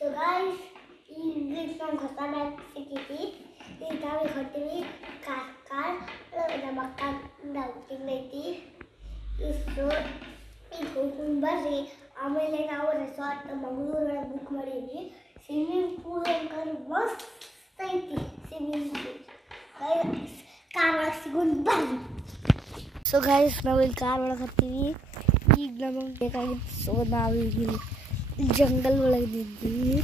So guys, English from Khasanak City. This time we got to be car. The makan outing lady. So it goes ಬರ್ರಿ ಆಮೇಲೆ ನಾವು resort ಮಂಗಳೂರೊಳಗೆ book ಮಾಡೀವಿ. Swimming pool ಅಂಕರ್ ಮಸ್ತ್ ಐತಿ. Swimming pool car ಒಳಗೆ ಸಿಗೋದು ಬರ್ರಿ. ಸೊ ಗೈಸ್ ನಾವು ಇಲ್ಲಿ ಕಾರ್ ಒಳಗೆ ಹತ್ತೀವಿ. ಈಗ ನಮಗೆ ಬೇಕಾಗಿತ್ತು. ಸೊ ನಾವು ಇಲ್ಲಿ ಜಂಗಲ್ ಒಳಗೆ ನಿಂತೀವಿ.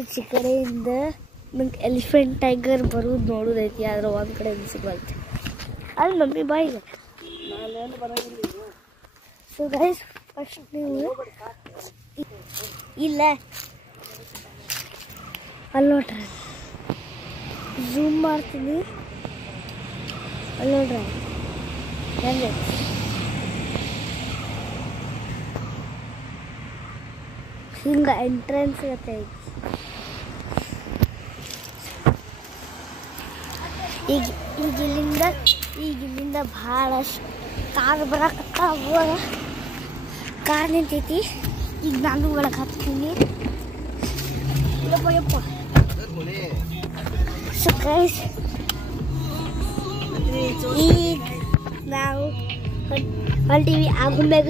ಈಚೆ ಕಡೆಯಿಂದ ನಂಗೆ ಎಲಿಫೆಂಟ್ ಟೈಗರ್ ಬರೋದು ನೋಡೋದೈತಿ. ಆದ್ರೆ ಒಂದು ಕಡೆ ಸಿಗಲ್ತೆ ಅಲ್ಲಿ ಮಮ್ಮಿ ಬಾಯಿಗೆ. ಸೊ ಗೈಸ್ ಫಸ್ಟ್ ನೀವು ಇಲ್ಲ ಅಲ್ಲಿ ನೋಡ್ರಿ, ಝೂಮ್ ಮಾಡ್ತೀನಿ. ಅಲ್ಲಿ ನೋಡ್ರಿ ಹೆಂಗೆ ಹಿಂಗೆ ಎಂಟ್ರೆನ್ಸ್ ಇರುತ್ತೆ. ಈಗ ಇಲ್ಲಿಂದ ಭಾಳಷ್ಟು ಕಾರ್ ಬರಕತ್ತಾವ. ಕಾರ್ ನಿಂತೈತಿ. ಈಗ ನಾನು ಒಳಗೆ ಹತ್ತೀನಿ. ಯಪ್ಪ ಸೊ ಗೈಸ್ ಈಗ ನಾವು ಹೊಲ್ಟೀವಿ. ಆಗುಂಬೆ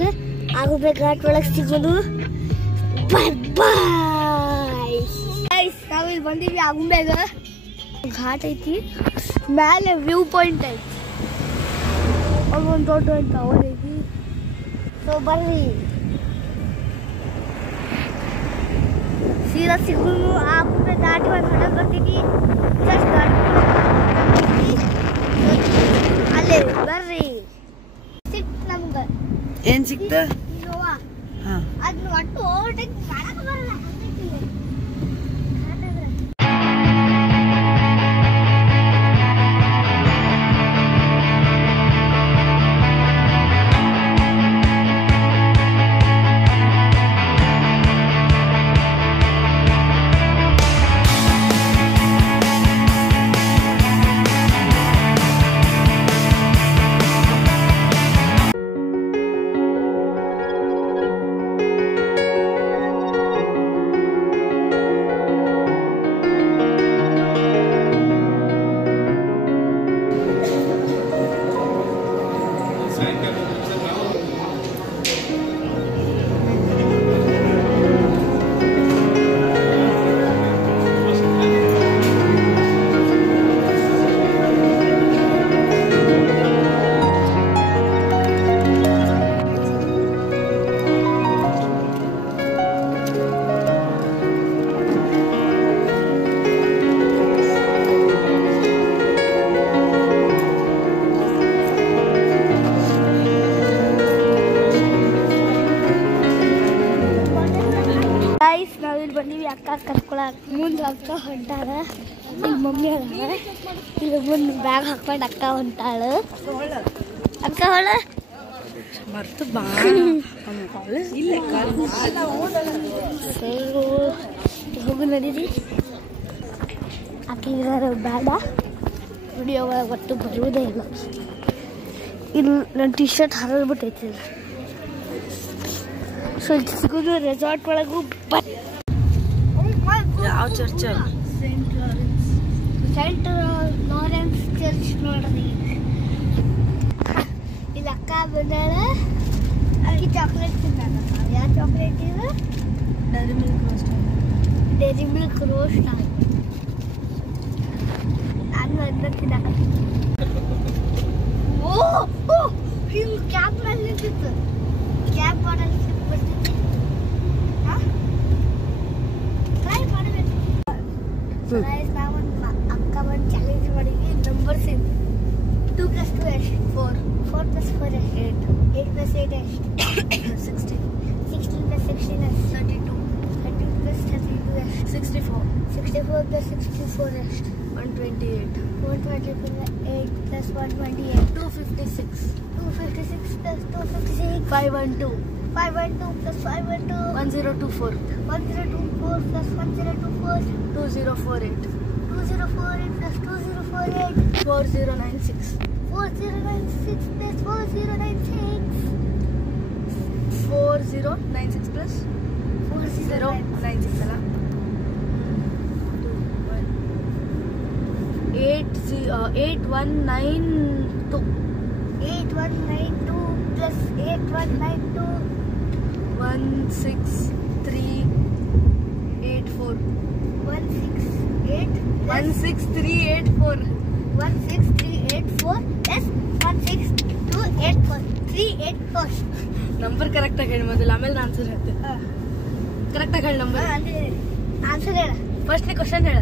ಘಾಟ್ ಒಳಗೆ ಸಿಗೋದು. ಬಾಯ್ ಬಾಯ್ ಗೈಸ್. ನಾವು ಇಲ್ಲಿ ಬಂದೀವಿ. ಆಗುಂಬೆಗ ಘಾಟ್ ಐತಿ. ಮೇಲೆ ವ್ಯೂ ಪಾಯಿಂಟ್ ಐತಿ. ಒಂದು ದೊಡ್ಡ ಟವರ್ ಐತಿ. ಸೊ ಬರ್ರಿ ಸೀದಾ ಸಿಗೋದು. ಆಗುಂಬೆ ಘಾಟ್ ಒಂದು ಹೊರಗೆ ಬರ್ತೀವಿ. ಜಸ್ಟ್ ಘಾಟ್ ಅಲ್ಲೇ ಬರ್ರಿ. ಸಿಕ್ತು ನಮ್ಗೆ. ಏನ್ ಸಿಕ್ತ? ಅದನ್ನ ಒಟ್ಟು ಓವರ್ಟೇಕ್ ಮಾಡಕ್ ಬರಲ್ಲ. ನಾವಿಲ್ಲಿ ಬಂದೀವಿ ಅಕ್ಕ ಕರ್ಕೊಳಕ್. ಮುಂದೆ ಅಕ್ಕ ಹೊಂಟಾಳ. ಈಗ ಮಮ್ಮಿ ಅದಾಳ. ಈಗ ಮುಂದೆ ಬ್ಯಾಗ್ ಹಾಕೊಂಡು ಅಕ್ಕ ಹೊಂಟಾಳ. ಅಕ್ಕ ಹೊಳ ಮರ್ತು ಬಾ ಹೋಗು ನಡೀರಿ. ಅಕ್ಕಿಗಾರ ಬೇಡ ವಿಡಿಯೋ ಒಳಗೆ ಒಟ್ಟು ಬರುವುದೇ ಇಲ್ಲ. ಇಲ್ಲಿ ನನ್ನ ಟಿ ಶರ್ಟ್ ಹರಿದ್ಬಿಟ್ಟೈತಿ. ಸೊ ಇದು ಸಿಗೋದು ರೆಸಾರ್ಟ್ ಒಳಗೂ. ಯಾವ ಚರ್ಚ್? ಸೆಂಟ್ ಲಾರೆನ್ಸ್ ಚರ್ಚ್ ನೋಡ್ರಿ. ಇಲ್ಲಿ ಅಕ್ಕ ಬಂದಾಳ. ಅಕ್ಕಿ ಚಾಕ್ಲೇಟ್ ತಿಂದಾಳ. ಯಾವ ಚಾಕ್ಲೇಟ್ ಇದು? ಡೈರಿ ಮಿಲ್ಕ್ ರೋಸ್ಟ್ ನಾನು ಅದನ್ನ ತಿನ್ನಾಕ. ಓ ಹಿಂಗೆ ಕ್ಯಾಪ್ ಮೇಲೆ ನಿಂತಿತ್ತು. ಕ್ಯಾಪ್ ಮಾಡಲ್ ಬರ್ತಿತ್ತು. ಟ್ರೈ ಮಾಡಬೇಕು. ನಾವೊಂದು ಅಕ್ಕ ಒಂದು ಚಾಲೆಂಜ್ ಮಾಡಿದ್ವಿ. ನಂಬರ್ಸ್ ಇದೆ. 2 + 2 ಎಷ್ಟು? 4. 4 + 4 ಎಷ್ಟು? 8 + 8 ಎಷ್ಟು? 16. 16 + 16 ಎಷ್ಟು? 32. 32 + 32 ಎಷ್ಟು? 64. 64 + 64 ಎಷ್ಟು? 128. 128 + 128 256. 256 + 256 512. 512 + 512 1024. 1024 + 1024 2048. 2048 + 2048 4096. 4096 + 4096 4096 + 4096 8192 8192 plus 8192 16384 168 16384 plus 16284 384 ನಂಬರ್ ಕರೆಕ್ಟ್ ಆಗಿ ಹೇಳಿ ಮೊದಲು, ಆಮೇಲೆ ನಾನು ಆನ್ಸರ್ ಹೇಳ್ತೆ. ಕರೆಕ್ಟ್ ಆಗಿ ಹೇಳಿ ನಂಬರ್. ಆನ್ಸರ್ ಹೇಳ. ಫಸ್ಟ್ ನೀ ಕ್ವಶನ್ ಹೇಳ.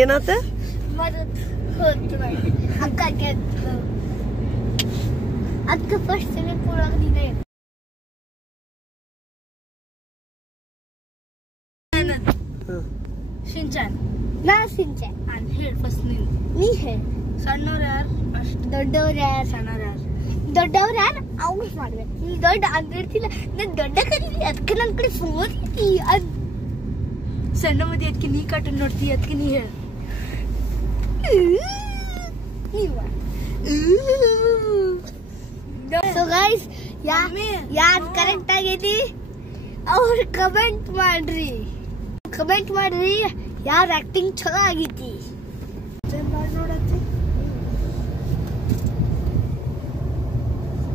ಏನಾತ? ಅದಕ್ಕೆ ಫಸ್ಟ್ ಸ್ವಿಮ್ಮಿಂಗ್ ಪೂಲ್ ಒಳಗೆ ನೀನೇ ಶಿಂಚಾನ್. ನಾ ಸಿಂಚಾನ್ ಅಂತ ಹೇಳಿ ಫಸ್ಟ್ ನೀನು. ನೀ ಹೇಳಿ. ಸಣ್ಣವ್ರು ಯಾರು ಫಸ್ಟ್? ದೊಡ್ಡವ್ರು ಯಾರು? ಸಣ್ಣವ್ರು ಯಾರು? ದೊಡ್ಡವ್ರು ಯಾರು ಅವ್ರು ಮಾಡ್ಬೇಕು. ನೀ ದೊಡ್ಡ ಅಂದಿರ್ತಿಲ್ಲ, ನಾನು ದೊಡ್ಡ ಕರೀಲಿ, ಅದಕ್ಕೆ ನನ್ನ ಕಡೆ ಫೋನ್ ಐತಿ. ಅದು ಸಣ್ಣ ಮದಿ ಅದಕ್ಕೆ ನೀ ಕಾಟನ್ ನೋಡ್ತಿ, ಅದಕ್ಕೆ ನೀ ಹೇಳ. ಸೊ ಗೈಸ್, ಯಾರು ಕರೆಕ್ಟ್ ಆಗೈತಿ ಅವ್ರು ಕಮೆಂಟ್ ಮಾಡ್ರಿ. ಯಾರು ಆಕ್ಟಿಂಗ್ ಚಲೋ ಆಗೈತಿ ನೋಡತ್ತಿ.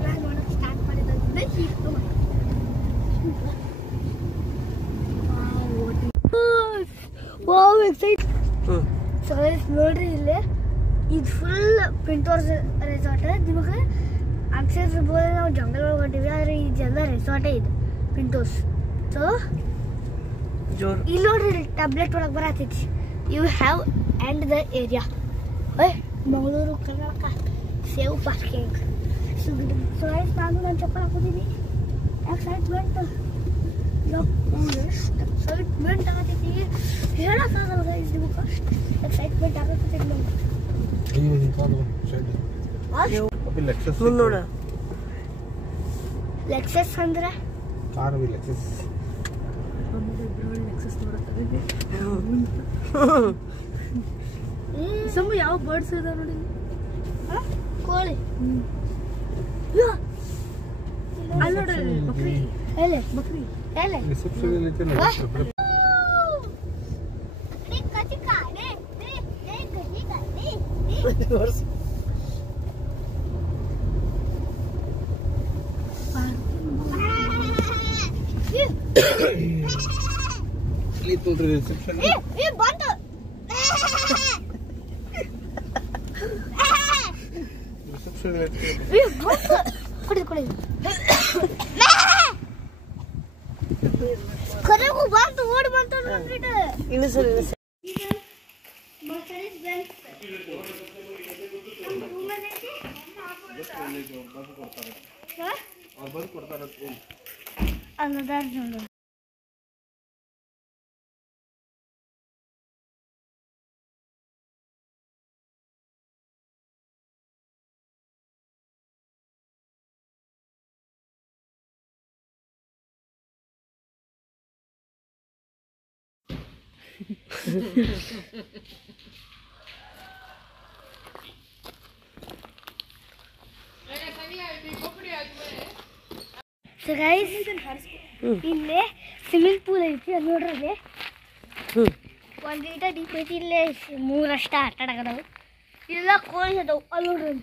ನಾನು ನೋಡಕ್ ಸ್ಟಾರ್ಟ್ ಮಾಡಿದ್ರೆ ವಾವ್ ಎಕ್ಸೈಟ್. ಸೊ ಗೈಸ್ ನೋಡ್ರಿ, ಇಲ್ಲಿ ಇದು ಫುಲ್ ಪಿಂಟೋರ್ಸ್ ರೆಸಾರ್ಟ್. ನಿಮಗೆ ಅನ್ಸಿರ್ಬೋದು ನಾವು ಜಂಗಲ್ ಒಳಗೆ ಹೊಂಟಿವಿ, ಆದರೆ ಇದೆಲ್ಲ ರೆಸಾರ್ಟೇ ಇದು ಪಿಂಟೋಸ್. ಸೊ ಇಲ್ಲಿ ನೋಡ್ರಿ, ಟ್ಯಾಬ್ಲೆಟ್ ಒಳಗೆ ಬರತೈತಿ. You have end the area. Mangaluru Karnataka save parking. So guys, ನಾನು ನನ್ನ ಚಪ್ಪಲ್ ಹಾಕೋತೀನಿ. ಎಕ್ಸೈಟ್ಮೆಂಟ್ ಎಕ್ಸೈಟ್ಮೆಂಟ್ ಆಗತೈತಿ, ಹೇಳಕ್ಕಾಗಲ್ಲ ಗೈಸ್. ನಿಮಗೆ ಫಸ್ಟ್ ಎಕ್ಸೈಟ್ಮೆಂಟ್ ಆಗತೈತಿ ನಮ್ಗೆ. ಲೆಕ್ಸಸ್ ಅಂದ್ರೆ ಯಾವ ಬರ್ಡ್ಸ್ ಇದಾವ ನೋಡಿ? ಕೋಳಿ. ಅಲ್ಲಿ ನೋಡ್ರಿ, ಬಕ್ರಿ. ಬಕ್ರಿ ಕರೆಗೂ ಬಂತು, ಓಡಿ ಬಂತು. ಇನ್ನು ಸರಿ ಸೊ ಗೈಸ್, ಇಲ್ಲೇ ಸ್ವಿಮ್ಮಿಂಗ್ ಪೂಲ್ ಐತಿ. ಅದು ನೋಡ್ರಿ, ಒಂದು ಈಟ ಡೀಪ್ ಐತಿ. ಇಲ್ಲೇ 3 ಅಷ್ಟ ಆಟ ಆಡಕದಾವು. ಇಲ್ಲ ಕೋಳಿ ಅದಾವು. ಅಲ್ಲಿ ನೋಡ್ರಿ,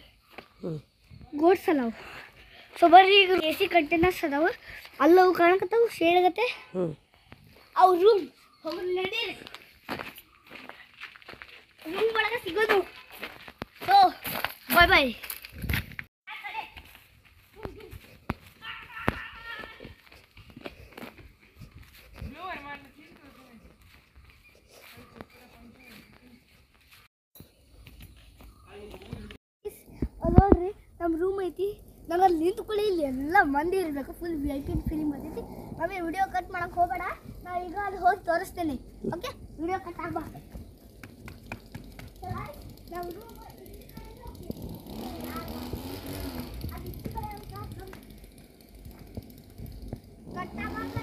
ಗೋಡ್ಸ್ ಅಲ್ಲವು. ಸೊ ಬರ್ರಿ, ಈಗ AC ಕಂಟೈನರ್ಸ್ ಅದಾವು. ಅಲ್ಲವು ಕಾಣಕತ್ತಾವು, ಶೇಡ್ ಆಗತ್ತೆ. ಅವು ರೂಮ್ ಹೋಗಿ ನಡೀರಿ, ರೂಮ್ ಒಳಗೆ ಸಿಗೋದು. ಸೊ ಬಾಯ್ ಬಾಯ್. ನೋಡ್ರಿ, ನಮ್ಮ ರೂಮ್ ಐತಿ. ನಂಗೆ ಅಲ್ಲಿ ನಿಂತ್ಕೊಳ್ಳಿ, ಇಲ್ಲಿ ಎಲ್ಲ ಮಂದಿ ಇರಬೇಕು. ಫುಲ್ VIP ಫೀಲಿಂಗ್ ಬರ್ತೈತಿ. ಆಮೇಲೆ ವಿಡಿಯೋ ಕಟ್ ಮಾಡಕ್ಕೆ ಹೋಗಬೇಡ, ನಾನು ಈಗ ಅಲ್ಲಿ ಹೋಗಿ ತೋರಿಸ್ತೇನೆ. ಓಕೆ, ವಿಡಿಯೋ ಕಟ್ ಆಗಬಾರ್ದು. ನಮ್ಮ ರೂಮ್ ಕಟ್ ಆಗಬಾರ್ದು.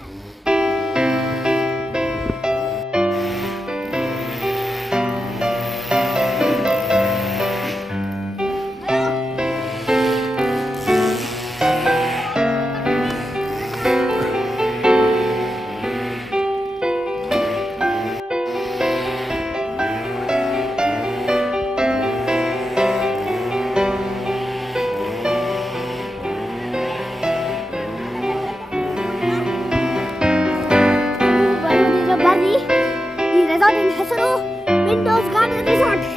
ಹೆಸರು ವಿಂಡೋಸ್ ಗಾರ್ಡನ್ ರಿಸಾರ್ಟ್.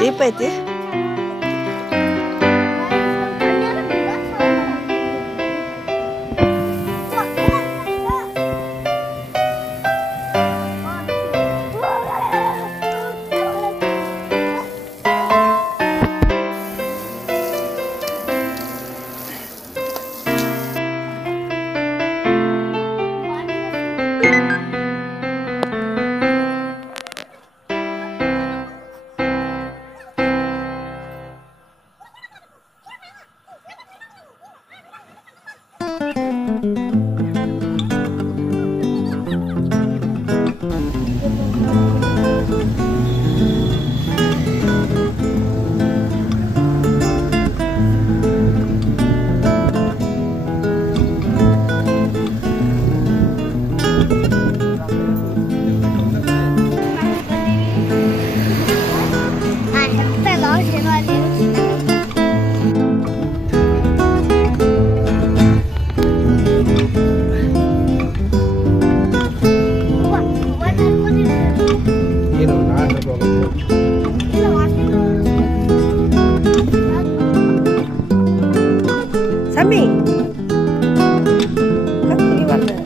ದೀಪ ಐತಿ. Sammy, kan gimana?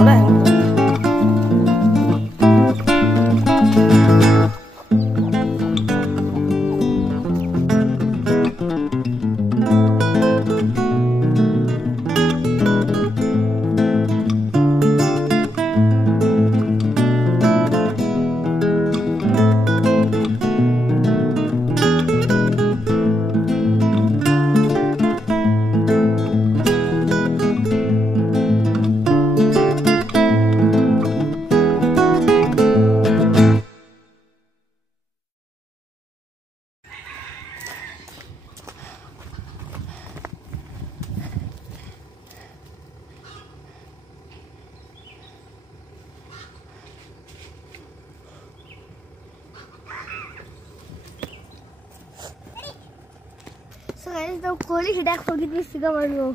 Udah. So guys, ನಾವು ಕೋಳಿ ಹಿಡಿಯಕ್ಕೆ ಹೋಗಿದ್ವಿ ಸಿಗಬಾರ್ದು.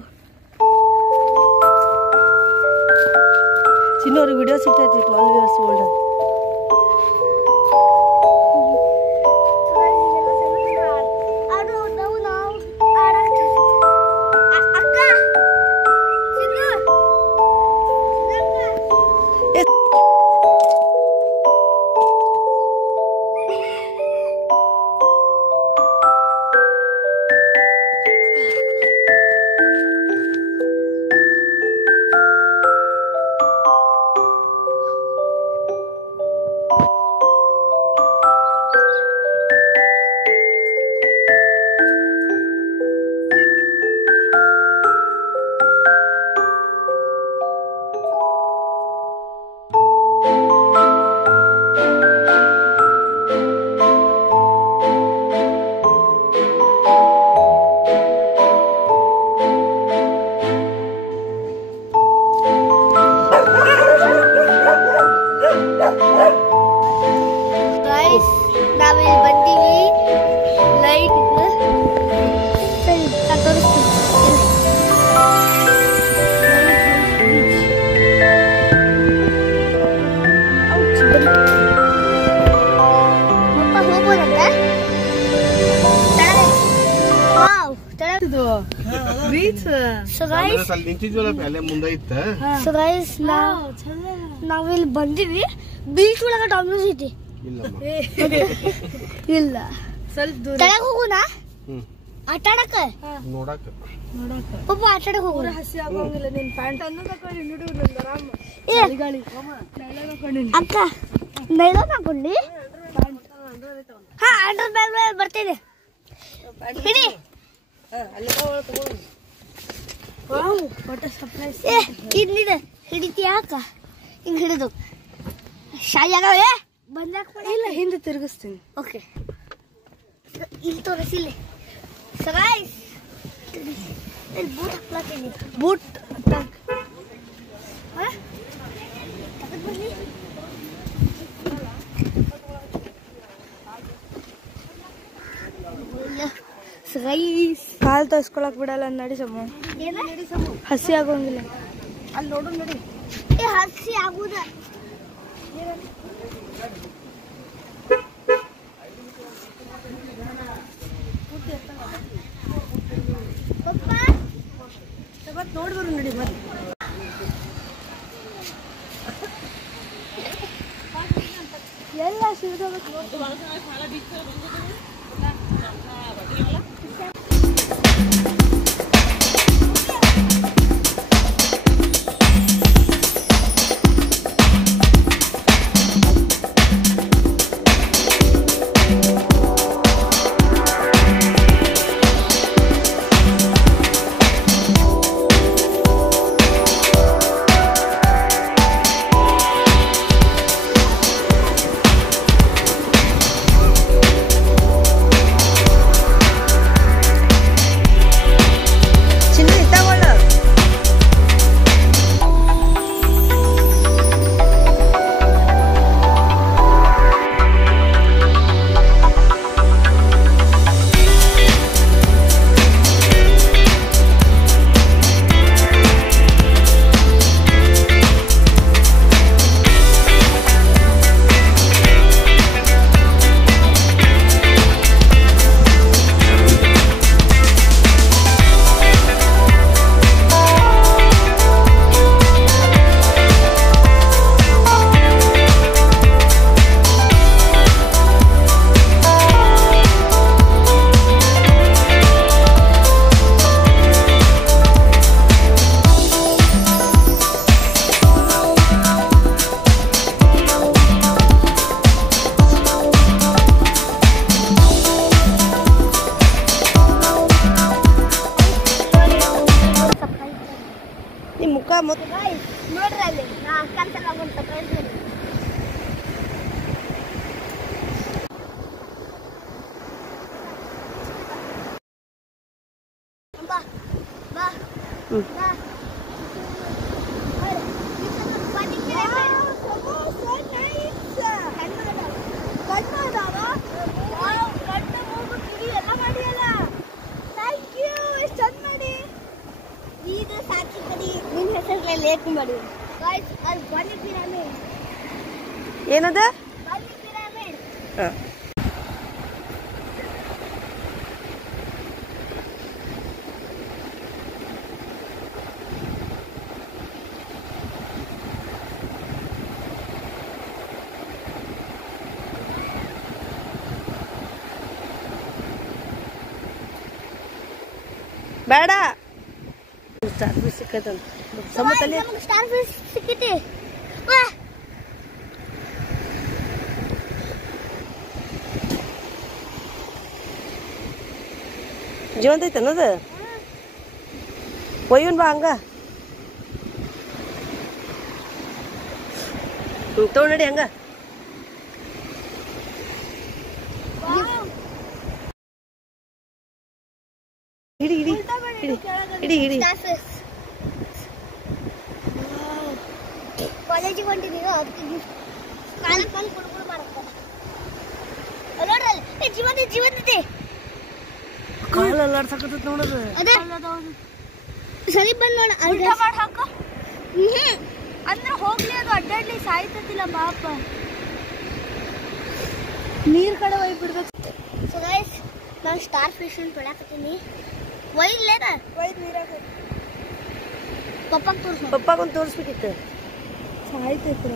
ಚಿನ್ನೋರು ವಿಡಿಯೋ ಸಿಗ್ತೈತಿ 12 years old. ನಾವಿಲ್ಲಿ ಬಂದೀವಿ ಲೈಟ್ ನಾವಿಲ್ಲಿ ಬಂದಿವಿ. ಬೀಚ್ ಒಳಗ ಡಾಮಿನೋಸ್ ಐತಿ. ಇಲ್ಲ ಸ್ವಲ್ಪ ದೂರ ತಳಗ ಹೋಗೋಣ ಆಟ ಆಡಕ ನೋಡಕ ಪಾಪ ಆಟ ಆಡಕ ಹೋಗೋಣ. ಹಸಿ ಆಗೋಂಗಿಲ್ಲ. ನಿನ್ ಪ್ಯಾಂಟ್ ಅನ್ನು ತಕೊಂಡು ಹಿಡಿದು ನಂದು ಆರಾಮ ಗಾಳಿ ನೈಲಾನ್ ಹಾಕೊಂಡಿನಿ. ಅಕ್ಕ ನೈಲಾನ್ ಹಾಕೊಂಡಿ. ಹಾ ಅಂಡರ್ ಬ್ಯಾಗ್ ಬರ್ತಿದೆ ಹಿಡಿ. ಅಲ್ಲಿ ತಗೊಳ್ಳು. Wow what a surprise. ಇಲ್ಲಿದೆ ಹಿಡಿತೀಯಾ ಅಕ್ಕ? ಹಿಂಗ್ ಹಿಡಿದು ಶಾಯಿ ಆಗವೆ ಇಲ್ಲ ಹಿಂದೆ ತಿರುಗಿಸ್ತೀನಿ. ಓಕೆ ಇಲ್ಲಿ ತೋರಿಸಿಲ್ಲ ಸಗಾಯ್ಸ್ ಇಲ್ಲಿ ಬೂಟ್ ಹಾಕ್ಲಾತೀನಿ. ಬೂಟ್ ಬನ್ನಿ ಸಗಾಯ್ಸ್ ಕಾಲು ತೋರಿಸ್ಕೊಳಕ್ ಬಿಡಲ್ಲ ನಡಿ ಸಮ. ಏನ ಹಸಿ ಆಗೋಂಗಿಲ್ಲ. ಅಲ್ಲಿ ನೋಡು ನೋಡಿ ಹಸಿ ಆಗುದ ನೋಡ್ಬರು ನಡಿ ಬರ್ರಿ. ಎಲ್ಲ ನೋಡ್ರಿ ಅಲ್ಲಿ ಕ್ಯಾನ್ಸಲ್ ಆಗುವಂತ ಬಾ ಬಾ ಬಾ ಲೇಕ್ ಮಾಡಿ ಅಲ್ಲಿ ಬನ್ನಿ ಪಿರಮಿಡ್ ಏನದ ಬನ್ನಿ ಪಿರಮಿಡ್ ಬೇಡ ಸ್ಟಾರ್ ಫಿಶ್ ಸಿಕ್ಕೈತಂತ ಸಮುದ್ರದಲ್ಲಿ ಸ್ಟಾರ್ ಫಿಶ್ ಸಿಕ್ಕಿತಿ ಜೀವಂತ ಐತೆ ಅನ್ನೋದು ಒಯ್ಯನ್ ಬಾ ಹಂಗ ತಗೊಂಡ್ ನಡಿ ಹಂಗ ಹಿಡಿ ಹಿಡಿ ಹಿಡಿ ಹಿಡಿ ಹಿಡಿ ಕಾಲೇಜಿಗೆ ಹೊಂಟಿದ್ದೀವಿ ಅದಕ್ಕೆ ಕಾಲ ಕಾಲು ಕುಡ್ಕೊಂಡು ಮಾಡಕ್ಕೆ ನೋಡ್ರಲ್ಲ ಜೀವಂತ ಜೀವಂತಿದೆ ಕಾಲ ಅಲ್ಲಾಡ್ಸಕತ್ತ ನೋಡೋದು ಅದೇ ಸರಿ ಬಂದ್ ನೋಡ ಅಲ್ಟ ಮಾಡಿ ಹಾಕ ಅಂದ್ರೆ ಹೋಗ್ಲಿ ಅದು ಅಡ್ಡಾಡ್ಲಿ ಸಾಯ್ತತಿಲ್ಲ ಪಾಪ ನೀರ್ ಕಡೆ ಒಯ್ದು ಬಿಡ್ಬೇಕು. ಸೊ ಗೈಸ್ ನಾನು ಸ್ಟಾರ್ ಫಿಶ್ ಅನ್ನು ತೊಳ್ಯಾಕತ್ತೀನಿ ಒಯ್ಲೇನ ಒಯ್ದು ನೀರಾಗ ಪಪ್ಪಗೆ ತೋರಿಸ್ ಪಪ್ಪಾಗೊಂದು ತೋರಿಸ್ಬೇಕಿತ್ತು ಸಾಯ್ತೈತಿ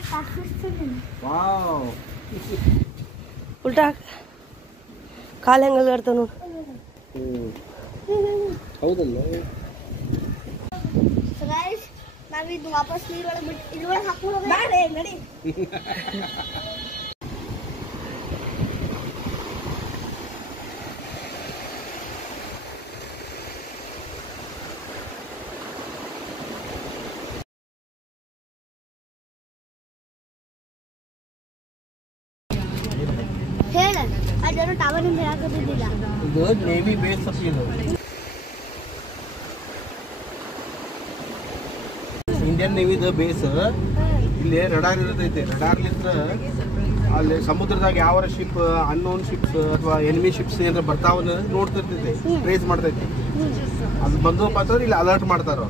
ಸ್ಟಾರ್ ಫಿಶ್ ತಿಂತೀನಿ ಉಲ್ಟಾ ಹಾಕ ಕಾಲು ಹೆಂಗೆ ಅಲ್ಲಾಡ್ತಾವ ನೋಡು ಹೌದಲ್ಲ ಸೊ ಗೈಸ್ ನಾವಿದು ವಾಪಸ್ ನೀರೊಳಗೆ ಬಿಟ್ಟು ಇದ್ರೊಳಗೆ ಹಾಕೊಂಡು ನಡಿ ಅದೇನೋ ಟವರಿಂದ ಹೇಳಕತ್ತಿದ್ದಿಲ್ಲ. ಇದು ನೇವಿ ಬೇಸ್ ಅಪ್ ಇದು. ಇಂಡಿಯನ್ ನೇವಿದ ಬೇಸ್ ಇಲ್ಲಿ ರಡಾರ್ ಇರ್ತೈತೆ. ರಡಾರ್ಲಿಂದ ಅಲ್ಲಿ ಸಮುದ್ರದಾಗ ಯಾವ ಶಿಪ್ ಅನ್ನೋನ್ ಶಿಪ್ಸ್ ಅಥವಾ ಎನಿಮಿ ಶಿಪ್ಸ್ ಏನಾರ ಬರ್ತಾವನ್ನ ನೋಡ್ತಿರ್ತೈತೆ, ಟ್ರೇಸ್ ಮಾಡ್ತೈತಿ. ಅದು ಬಂದಪ್ಪ ಅಂತಂದ್ರೆ ಇಲ್ಲಿ ಅಲರ್ಟ್ ಮಾಡ್ತಾರ.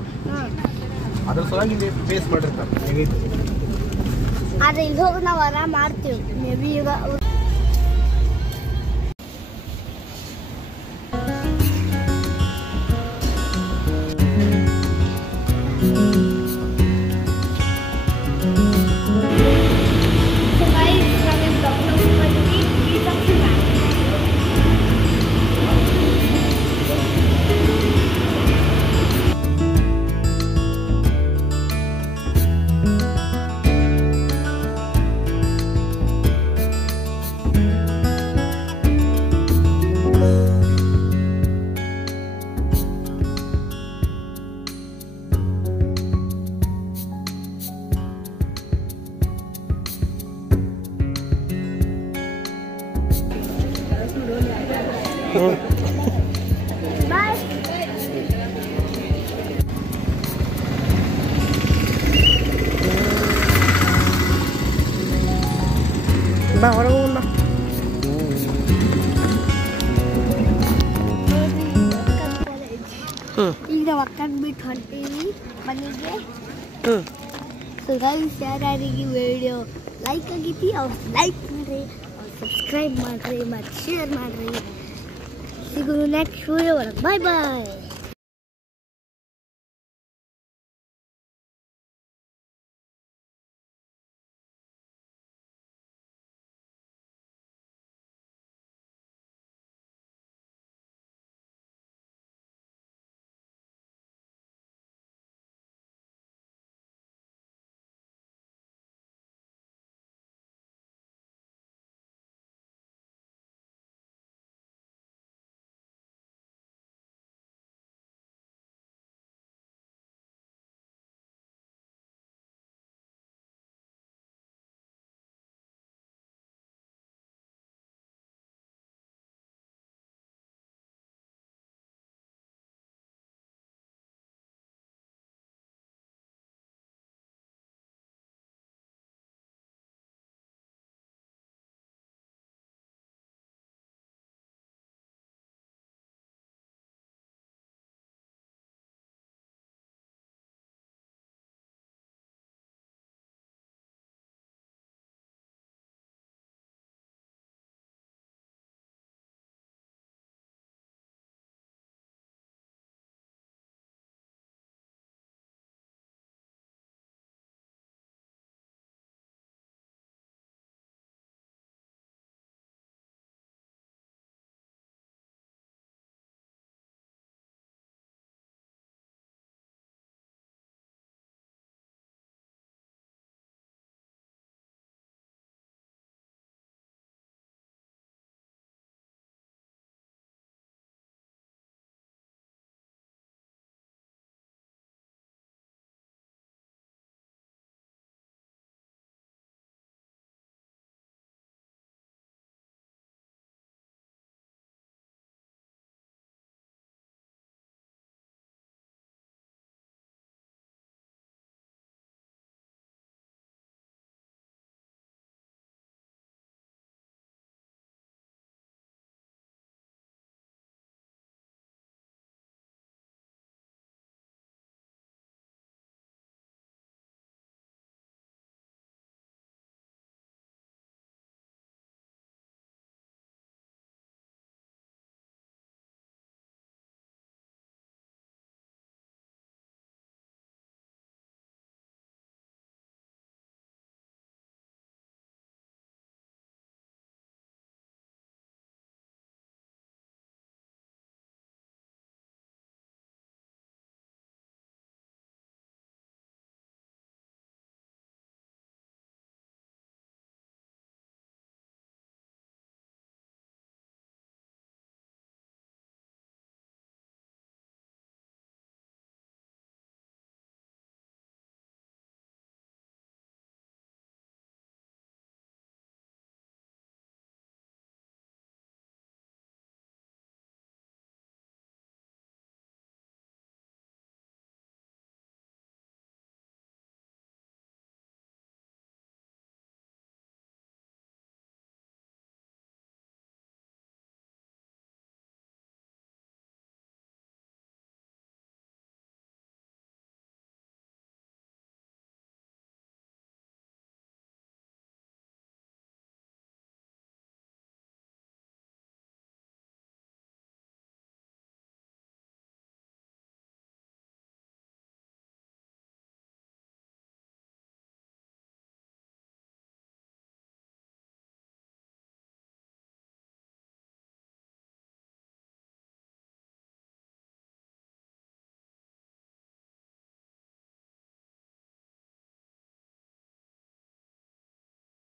ಅದ್ರ ಸಲುವಾಗಿ ಇಲ್ಲಿ ಬೇಸ್ ಮಾಡಿರ್ತಾರೆ ನೇವಿ. ಆದ್ರೆ ಇಲ್ಲಿ ಹೋಗಿ ನಾವು ಆರಾಮ್ ಮಾಡ್ತೀವಿ. ನೇವಿ ಈಗ ಬಾ ಹೊರಗೆ ಹೋಗೋಣ. ಈಗ ನಾವು ಅಕ್ಕನ ಬಿಟ್ಟು ಹೊಂಟೀವಿ ಮನೆಗೆ. ಸೊ ಗೈಸ್, ಯಾರ್ಯಾರಿಗೆ ವಿಡಿಯೋ ಲೈಕ್ ಆಗೈತಿ ಅವ್ರು ಲೈಕ್ ಮಾಡಿರಿ, ಅವ್ರು ಸಬ್ಸ್ಕ್ರೈಬ್ ಮಾಡಿರಿ ಮತ್ತು ಶೇರ್ ಮಾಡಿರಿ. ಸಿಗೋಣ ನೆಕ್ಸ್ಟ್ ವಿಡಿಯೋ ಒಳಗೆ. ಬಾಯ್ ಬಾಯ್.